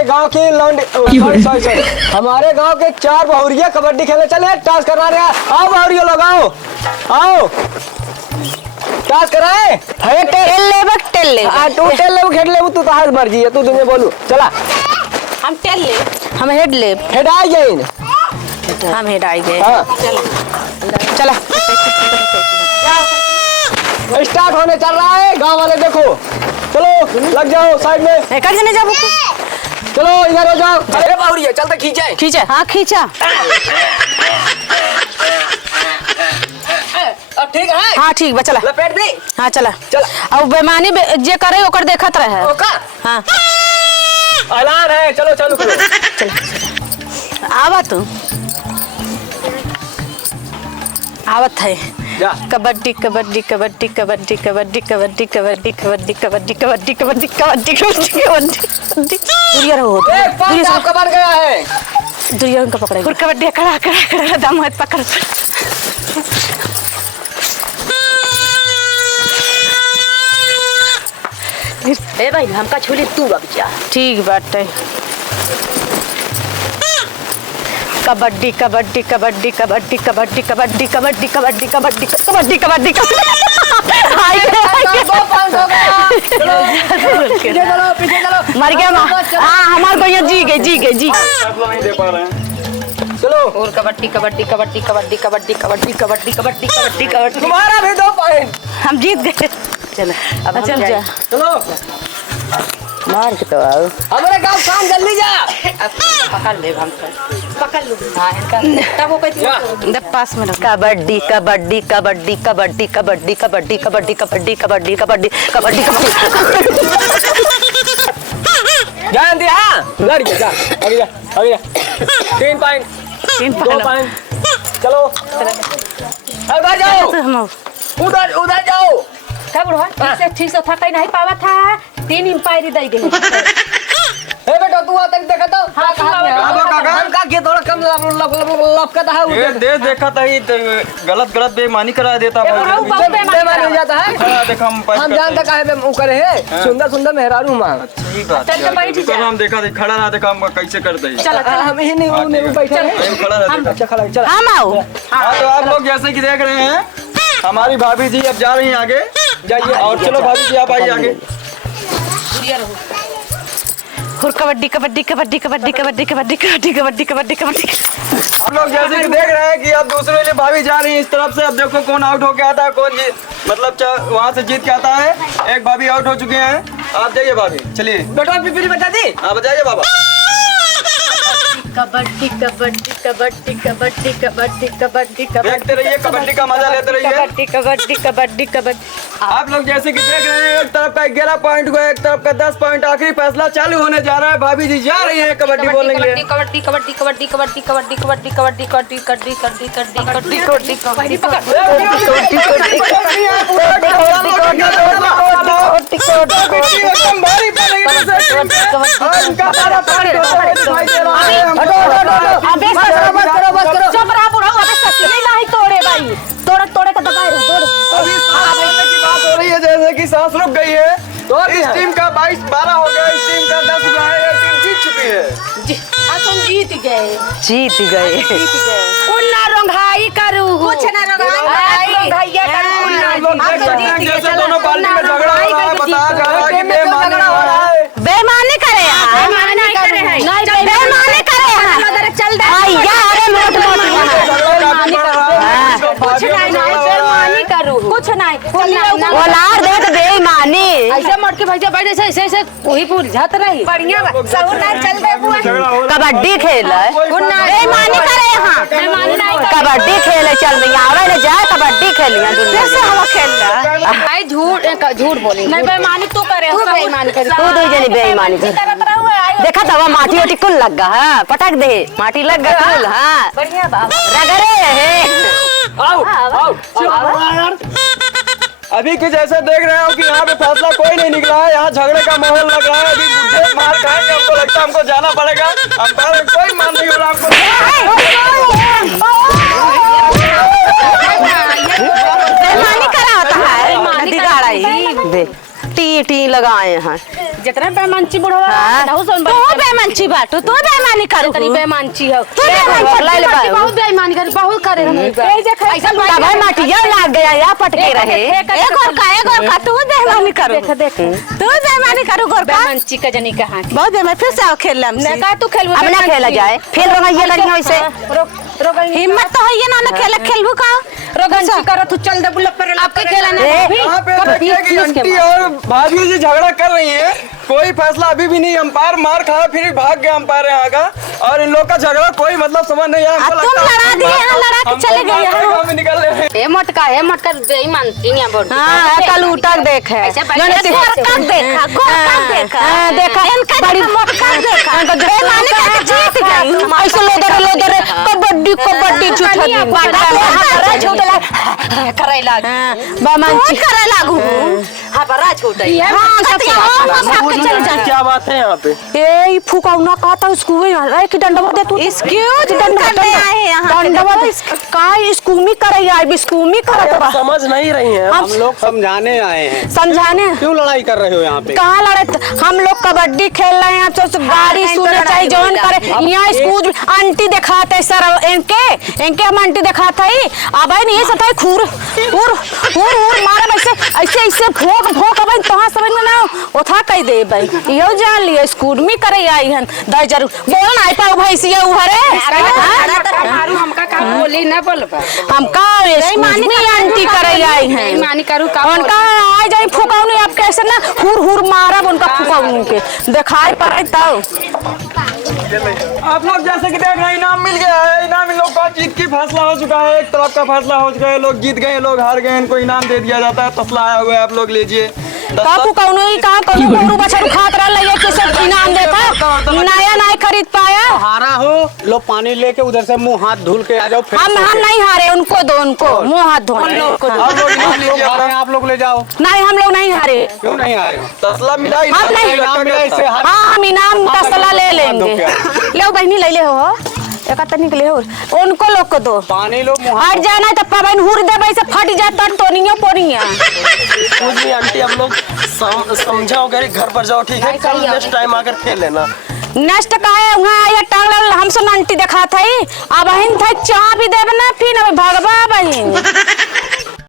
हमारे गांव की सॉरी हमारे गांव के 4 बहुरिया कबड्डी खेलने चले, टास्क करा रहे हैं। आओ बहुरिया लोग आओ टास्क कराए। टेल ले तू टेल ले खेल ले, तू तो मर्जी है, तू तुझे बोलू। चला हम टेल ले, हम हेड ले, हेड आ गए, हम हेड आ गए। चला स्टार्ट होने चल रहा है। गांव वाले देखो, चलो लग जाओ साइड में। कर देने जाओ, चलो इधर हो जाओ। अरे बावरिया चलते खींचे। हाँ खींचा। ठीक है। हाँ ठीक बा, चला लपेट दे। हाँ चला। अब बेमानी जे करे ओकर देखत रहे। हाँ ऐलान है, चलो चालू करो। आवा तू आवत है। कबड्डी कबड्डी कबड्डी कबड्डी कबड्डी कबड्डी कबड्डी कबड्डी कबड्डी कबड्डी कबड्डी कबड्डी कबड्डी दुरिया रहो, दुरिया आपका बन गया है। दुरिया उनका पकड़े फिर कबड्डी खड़ा खड़ा खड़ा दम हाथ पकड़। ए भाई हमका छोले तू अब जा। ठीक बात है। कबड्डी कबड्डी कबड्डी कबड्डी कबड्डी कबड्डी कबड्डी कबड्डी कबड्डी कबड्डी कबड्डी पीछे चलो। मर गया माँ। हाँ हमारे भैया जी गए। चलो और कबड्डी कबड्डी कबड्डी कबड्डी कबड्डी कबड्डी कबड्डी कबड्डी कबड्डी कबड्डी। तुम्हारा भी 2 पॉइंट। हम जीत गए। चलो अब चल जा। चलो मार के तो आओ। हमारे गांव शाम जल्दी जा। पकड़ ले हम पकड़ लो। हाँ इनका तब वो कहती है पास में कबड्डी कबड्डी कबड्डी कबड्डी कबड्डी कबड्डी कबड्डी कबड्डी कबड्डी कबड्डी कबड्डी कबड्डी। ध्यान दिया। लड़ गया, जा आगे जा 3 पॉइंट 2 पॉइंट। चलो उधर जाओ, उधर जाओ। क्या बुढ़वा ठीक से थका नहीं पावा था। 3 इंपायरी दे गए। ए बेटा तू तक देखा तो। हाँ का के थोड़ा कम लपकता है। ये दे देखा था, गलत बेईमानी करा देता है। बेईमानी हो जाता है। हाँ, देख हम जानते काहे बे वो करे है। सुंदर मेहरारू मां। सही बात है। हम देखा था, खड़ा ना देखा हम कैसे कर दे। हम ही नहीं बैठे हैं। खड़ा ना देखा। हम आओ। हाँ तो आप लोग जैसे कि देख रहे हैं, हमारी भाभी जी अब जा रही हैं आगे। जाइए और चलो भाभी जी आप आइए आगे। और कबड्डी कबड्डी कबड्डी कबड्डी कबड्डी कबड्डी कबड्डी कबड्डी कबड्डी कबड्डी। आप लोग जैसे कि देख रहे हैं कि अब दूसरे लिए भाभी जा रही है इस तरफ से। अब देखो कौन आउट होके आता है, कौन मतलब वहाँ से जीत के आता है। एक भाभी आउट हो चुके हैं। आप जाइए भाभी, चलिए बेटा पिपली बता दी। आप जाइए बाबा। कबड्डी कबड्डी कबड्डी कबड्डी कबड्डी कबड्डी देखते रहिए, कबड्डी का मजा लेते रहिए। कबड्डी कबड्डी कबड्डी कबड्डी। आप लोग जैसे कि देख रहे हैं, एक तरफ का 11 पॉइंट को, एक तरफ का 10 पॉइंट। आखिरी फैसला चालू होने जा रहा है। भाभी जी जा रही है कबड्डी बोलने के लिए। कबड्डी कबड्डी कबड्डी कबड्डी कबड्डी कबड्डी कबड्डी कबड्डी कबड्डी कबड्डी कबड्डी कबड्डी कबड्डी पकड़। तोड़े का दबाए जैसे कि सांस रुक गई है। तो इस टीम का 22-12 हो गया, इस टीम का 10 हुआ है। ये टीम जीत चुकी है। जीत गए। उन्ना रंगाई करू कुछ ना रंगाई जैसे दोनों पार्टी में झगड़ा हो रहा है, बताया जा रहा है कि बेईमानी हो रहा है। बेईमानी करे चल कुछ नहीं ओलार दे तो बेईमानी ऐसे मट के भैया बैठे ऐसे ऐसे वही पूरी जात रही बढ़िया चल दे कबड्डी खेल बेईमानी करे यहाँ कबड्डी खेले चल रही आवे जा कबड्डी खेलिया दुनिया से हम खेल झूठ बोले नहीं बेईमानी तू करे बेईमानी करे तू दो जनी बेईमानी देखा था माटी वाटी कुल लग गया। हाँ पटक दे माटी लग गया कुल। हाँ बढ़िया बाबा रगड़े है। अभी के जैसे देख रहे हो कि यहाँ पे फैसला कोई नहीं निकला है। यहाँ झगड़े का माहौल लग रहा है। अभी बुढ़े मार खाएंगे, हमको लगता है हमको जाना पड़ेगा। अंपायर कोई मान नहीं हो रहा हमको। बेईमानी करा होता है दिगाड़ा ही टी टी लगाए हैं। जितना बेमानची बुढ़वा हाँ। नहु सोन तू बेमानची बाटू, तू बेमानी करू। तनी बेमानची हो तू बेमानी कर, बहुत बेईमानी कर, बहुत करे हम ए देख ऐसा भाई माटिया लाग गया या पटके रहे। एक और का तू बेमानी करू। देख देख तू बेमानी करू गोरका। बेमानची का जनी कहां बहुत बेमान फिर से आओ खेल हम ना का तू खेलबो अब ना खेला जाए। फिर रंगैया लड़ियों ऐसे रोगन हिम्मत तो है ये ना खेलबू का। रोगन कर तू चल दे बुल्ला पर आपके खेला ना यहाँ पे देखिए कि आंटी और भाभी जी झगड़ा कर रही हैं। कोई फैसला अभी भी नहीं, अंपायर मार खाया फिर भाग गया अंपायर यहाँ का, और इन लोग का झगड़ा कोई मतलब समझ नहीं आया। तुम लड़ा दिए, यहाँ लड़ा के चले गए। हम निकल रहे हैं। ए मटका बेईमानती नहीं बोल। हां कल उठक देख है मैंने गोरका देखा, गोरका देखा इनका बड़ी मटका देखा। इनको बेमानी करके जीत गई। ऐसे लोदर कबड्डी कबड्डी झूठा बाटा झूठा करे लाग बेमानची करे लागू। हां बड़ा छोटा है। क्या बात है यहाँ पे? ए फुकाउना का था स्कूल में रे कि डंडवा दे तू। एक्सक्यूज डंडवा आए यहां डंडवा का स्कूमी करे आई स्कूमी करत बा। समझ नहीं रही हैं। हम लोग समझाने आए हैं। समझाने क्यों लड़ाई कर रहे हो यहाँ पे? कहाँ लड़े? हम लोग कबड्डी खेल रहे हैं तो गाड़ी सुने चाहिए जॉइन करे। यहाँ स्कूल आंटी दिखाते सर इनके हम आंटी दिखाते ही अब नहीं ये सताई खूर खूर खूर खूर मारे ऐसे ऐसे भोग भोग अब तहां समझ में ना ओथा कह दे भाई यो जान लियो स्कूल में करे आई हन द जरूर बोल ना आई पाऊ भाई सिया उहरे मारू हमका का बोली ना बोलबा हमका स्कूल में आंटी करे आई हैं बेईमानी करू का उनका आ जाई फुकाउनी आप कैसे ना हुर हुर मारब उनका फुकाउनी के दिखाई पड़े तब। आप लोग जैसे कि देख रहे हैं इनाम मिल गया है। इनाम इन लोग का जीत की फैसला हो चुका है। एक तरफ का फैसला हो चुका है, लोग जीत गए लोग हार गए, इनको इनाम दे दिया जाता है। तसला आया हुआ है, आप लोग लीजिए। का फुकाउनी ही का कोनो गोरू बछरू खात रह ले के सब इनाम देता नया नहीं खरीद पाया। हारा हो लो पानी लेके उधर से मुंह हाथ धुल के आ जाओ। फिर हम नहीं हारे उनको दो उनको मुंह हाथ धोने आप लोग इनाम लीजिए अपना। आप लोग ले जाओ। नहीं हम लोग नहीं हारे। क्यों नहीं आ रहे हो? तसला मिला आप नहीं इनाम मिला इससे हार- हाँ हम इनाम का सलाह ले लेंगे। लो बहनी ले ले हो एक निकले हो उनको लोग को दो पानी लो मुंह हट जाना तो पवन हुर दे भाई से फट जाता टोनियो पोनिया। कुछ नहीं आंटी, हम लोग समझाओ घर पर जाओ, ठीक है? कल नेक्स्ट टाइम आकर खेल लेना। नेक्स्ट का है वहां आया टांगल हम सुन आंटी देखा था अब बहन था चाह भी देबे ना फिर भगवा बहन।